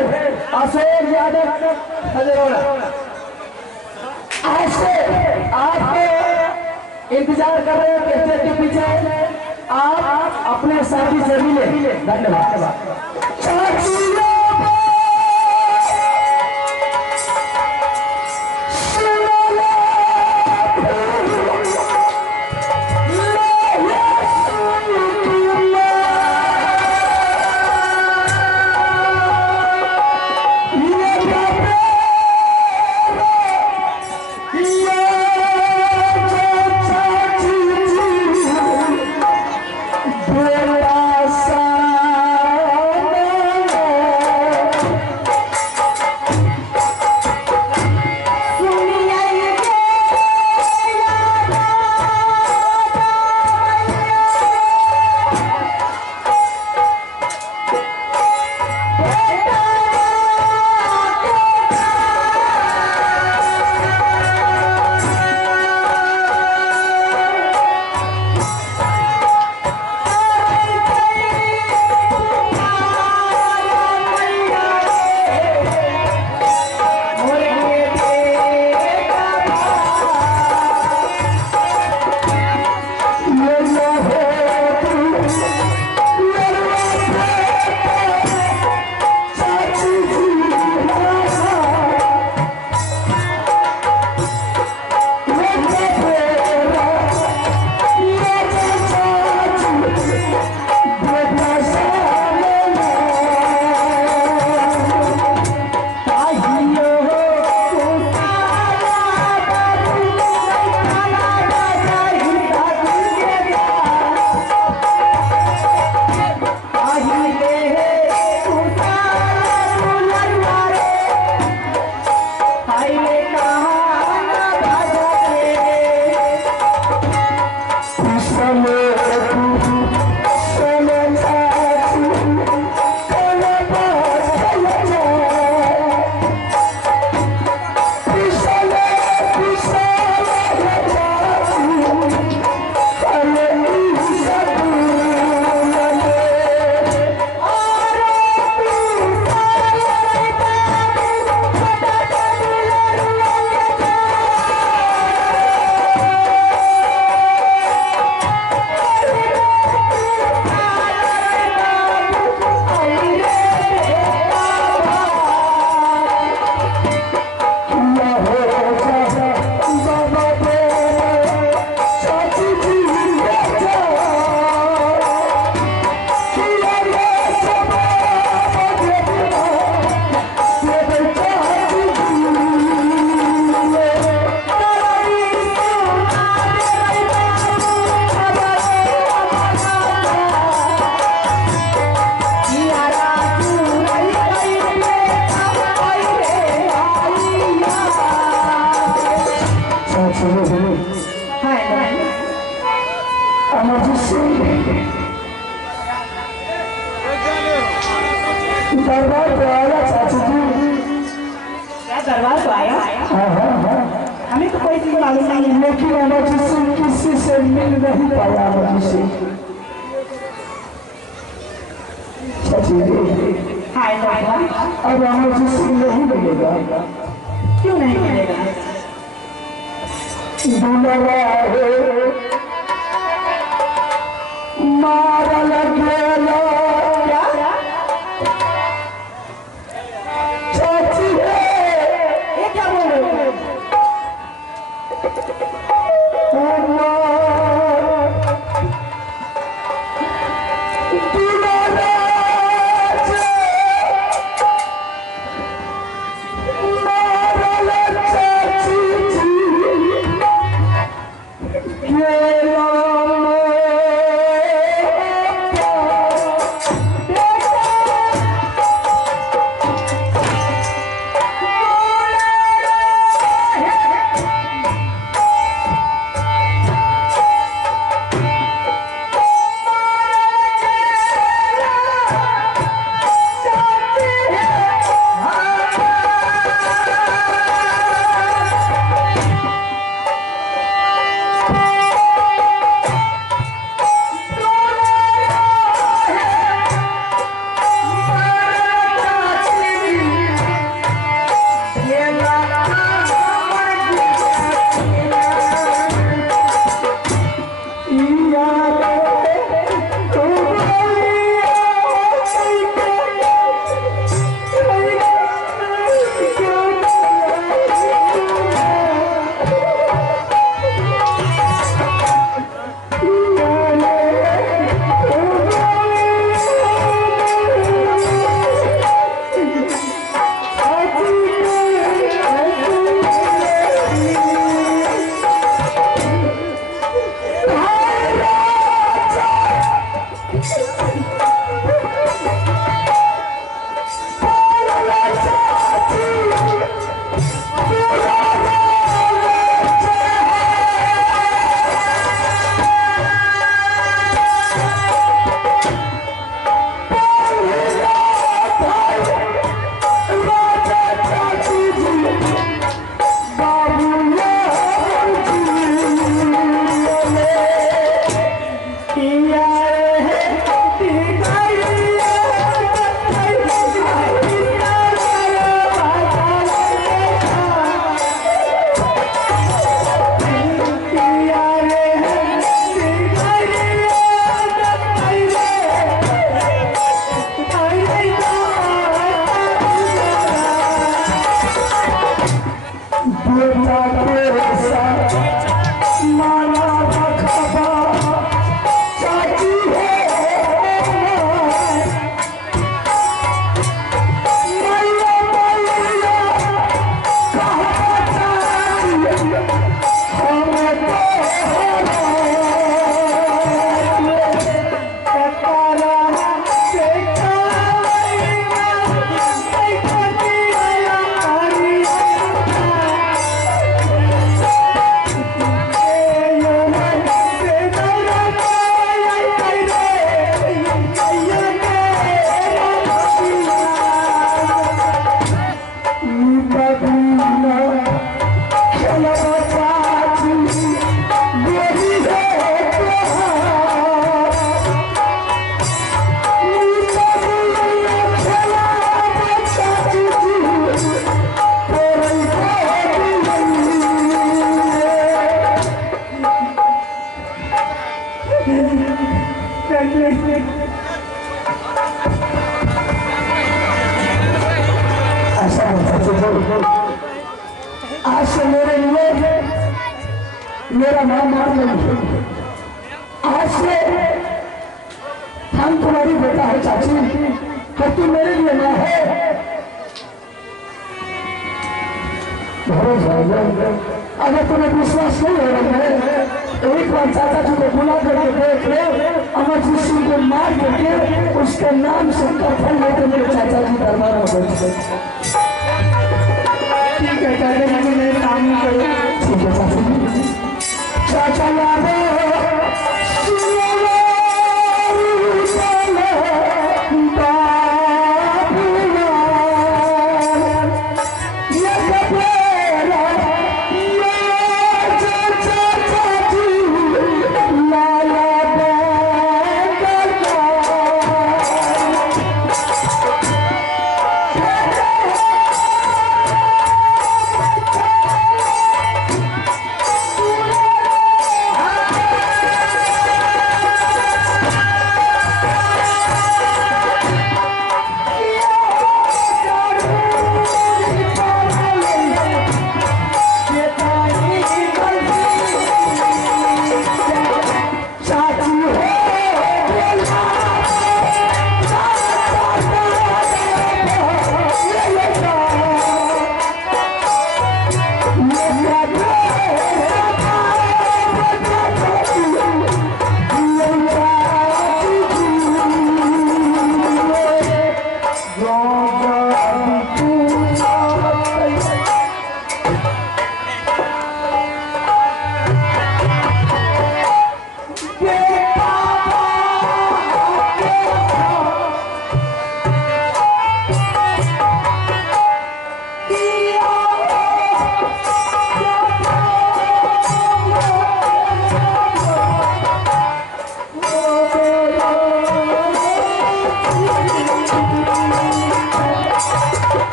अशोक यादव ऐसे आप इंतजार कर रहे हैं कैसे के पीछे आप अपने साथी से मिले। धन्यवाद। दरबार तो आया चाची जी। क्या दरबार तो आया? हमें तो कोई चीज मालूम नहीं है। लेकिन अमर जी किसी से मिल नहीं पाया। अमर जी चाची जी अब अमर जी से नहीं मिलेगा। क्यों नहीं मिलेगा? मारा लगेला चाची ये क्या बोल रहे हो? बेटा के साथ माना रखबा चाची है आज से मेरे लिए मेरा नाम मार नहीं। आज से हम तुम्हारी बेटा है चाची, पर तू मेरे लिए ना है। अगर तुम्हें विश्वास नहीं हो रहा है, एक बार चाचा जी को बुला करके देख ले। अमर जी सिंह को मार करके उसके नाम से कफन लेकर मेरे चाचा जी दरबार में बैठ गए। ठीक है चाचा जी, मेरे काम करो। ठीक है चाचा जी। चाचा यादव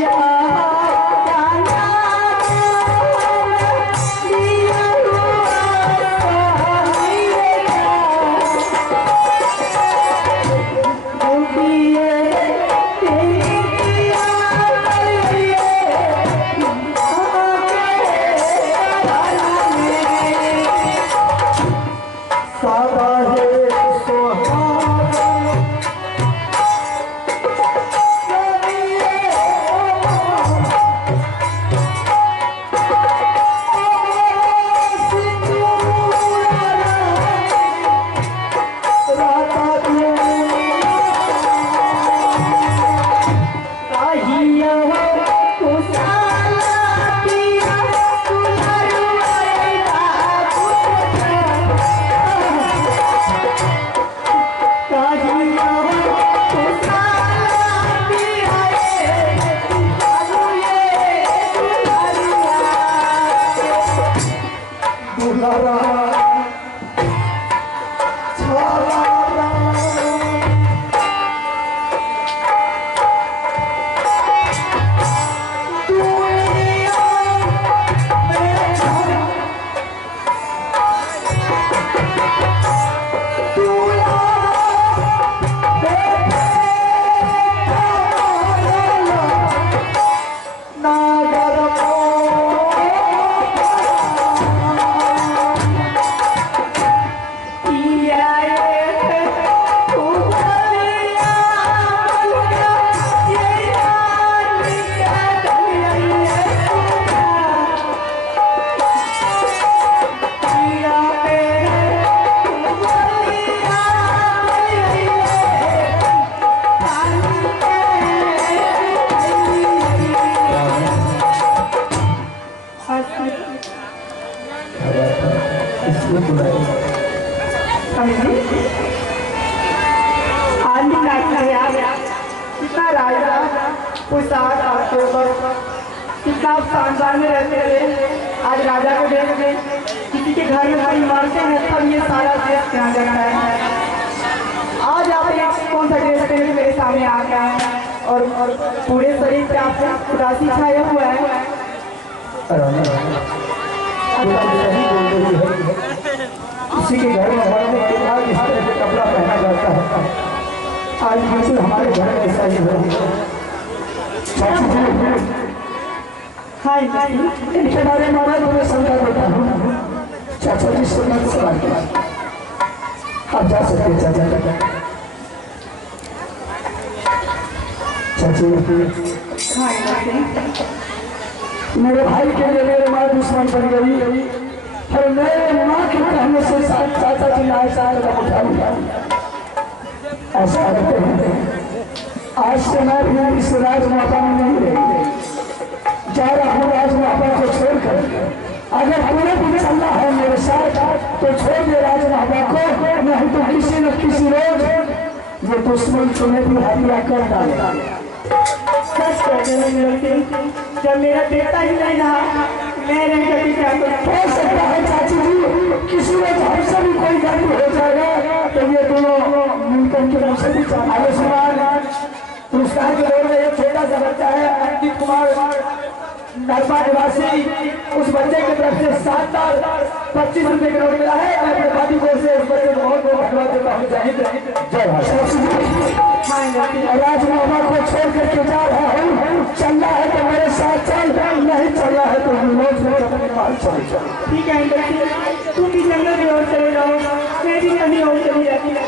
या सुंदरा कितना राजा पोशाक कितना शानदार में रहते थे। आज राजा को देख में किसी के घर में भाई मारते हैं तब ये सारा देश ध्यान रखता है। आज आप कौन सा ड्रेस पहन के मेरे सामने आ गया है और पूरे शरीर पे आपसे उदासी छाया हुआ है। किसी के घर में इस तरह से कपड़ा पहना जाता है। आज बिल्कुल हमारे घर में ऐसा ही हो। इनके बारे में मैं तुम्हें समझा देता हूँ। चाचा जी सुनना सवाल के बाद आप जा सकते हैं। चाची मेरे भाई के लिए मेरे माँ दुश्मन बन गई और मेरे माँ के कहने से चाचा जी ने ऐसा कदम उठा लिया। ऐसा करते हैं आज से मैं भी इस राजमाता में नहीं रही जा रहा हूँ। राजमाता को छोड़कर अगर पूरे भी चलना है मेरे साथ तो छोड़ दे राजमाता को, नहीं तो किसी न किसी रोज ये दुश्मन तुम्हें भी हत्या कर डालेगा। जब मेरा बेटा ही नहीं रहा मैं रह कभी क्या हो सकता है चाची जी किसी रोज हमसे भी कोई गलती हो जाएगा तो ये दोनों मिलकर के मुझसे भी आयुष्मान पुरस्कार के दौर में एक छोटा सा बच्चा है अंकित कुमार नरपा निवासी। उस बच्चे की तरफ से 7,25 रुपए का नोट मिला है। मैं अपने बाती को से उस बच्चे को बहुत बहुत धन्यवाद देता हूँ। जय हिंद जय भारत। राजमाता को छोड़ करके जा रहा हूँ। चलना है तो मेरे साथ चल, नहीं चलना है तो ठीक है। तुम भी जंगल की ओर चले जाओ, मैं भी कहीं और चली जाती हूँ।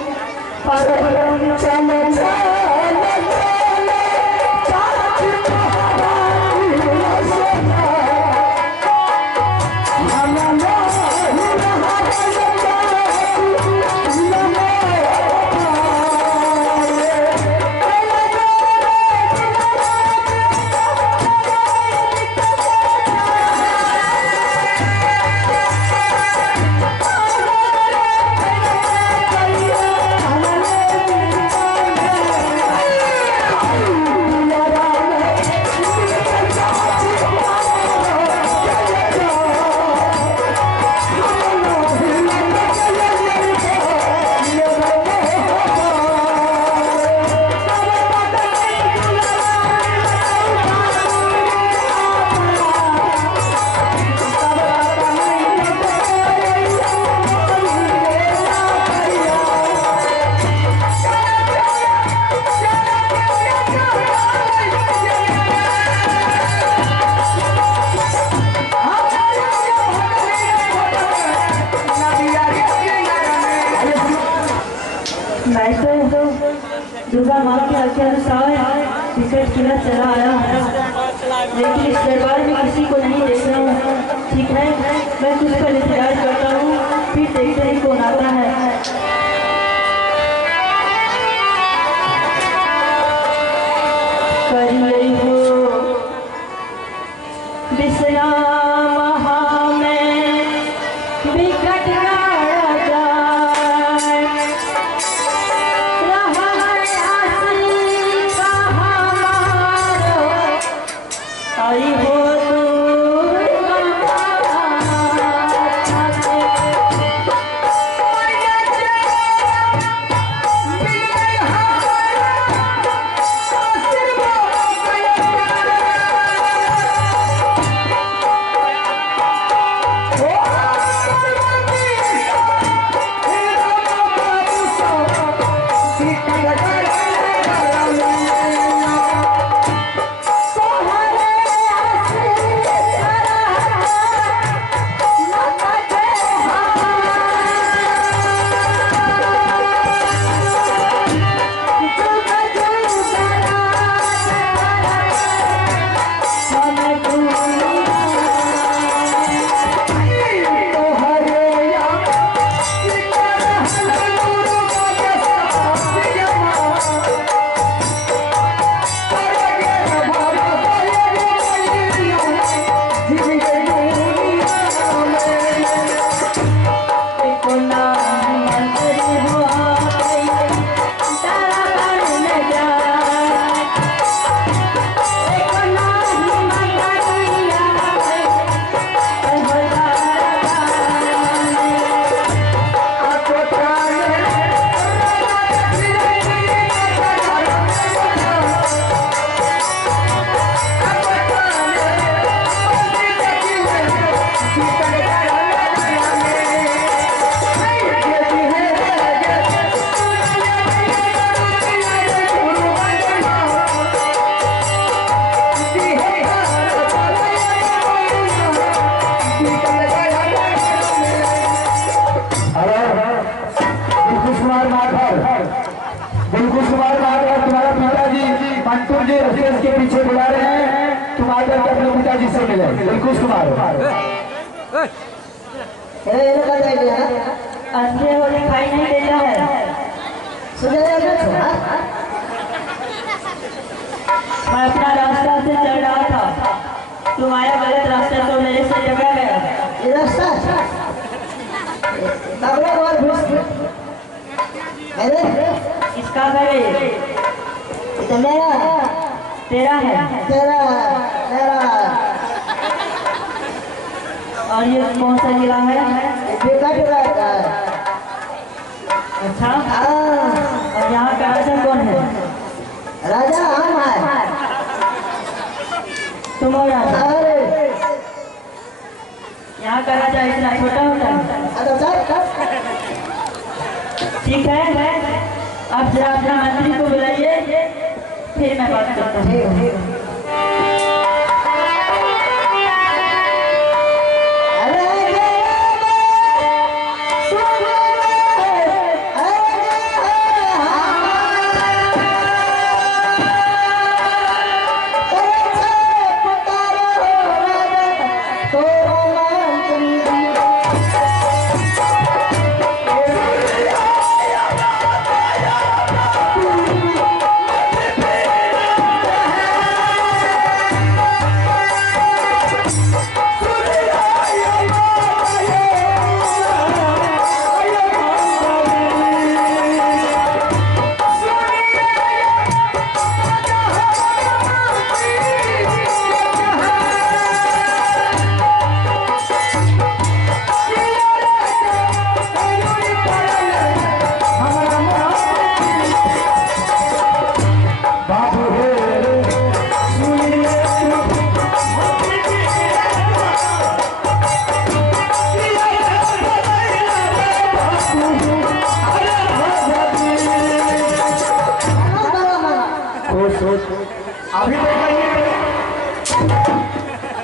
दुर्गा माँ के आज्ञा अनुसार टिकट किला चला आया है, लेकिन इस दरबार में किसी को नहीं देख रहा हूँ। ठीक है, मैं कुछ पर इंतजार करता हूँ, फिर देखते ही कौन आता है। करिए हो विश्राम में विकट आई हो स्टेज के पीछे बुला रहे हैं, तुम आकर के अपने पिताजी से मिले। दिलखुश कुमार अंधे हो दिखाई नहीं देता है। मैं अपना रास्ता से चल रहा था, तुम आया गलत रास्ते तो मेरे से टकरा गया। ये रास्ता इसका घर है, तो मेरा तेरा है, तेरा मेरा और ये कौन सा जिला है? बिकट रहता है। अच्छा, और यहाँ का राजा कौन है? राजा हम है। तुम हो राजा? अरे यहाँ का राजा इतना छोटा होता है? ठीक है, आप जरा अपना मंत्री को बुलाइए, फिर मैं बात करता हूँ।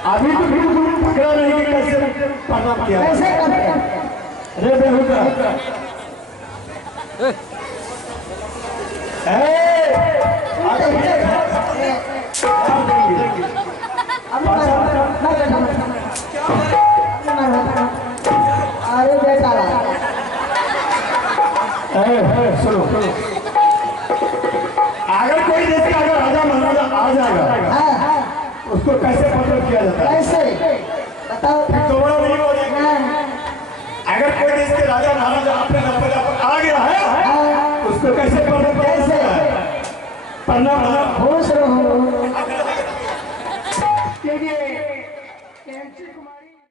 अभी तो भी तुम पकड़ा नहीं कि कैसे प्रणाम किया। कैसे करते हैं? रे बेहुदा अरे बेटा सुनो, अगर कोई देश का अगर राजा महाराजा आ जाएगा उसको कैसे पत्र किया जाता है? कैसे बताओ? दोबारा नहीं बोलिए। अगर कोई देश के राजा महाराजा अपने दरबार पर आ गया है उसको कैसे पत्र किया जाता है? प्रणाम। खुश रहो। के लिए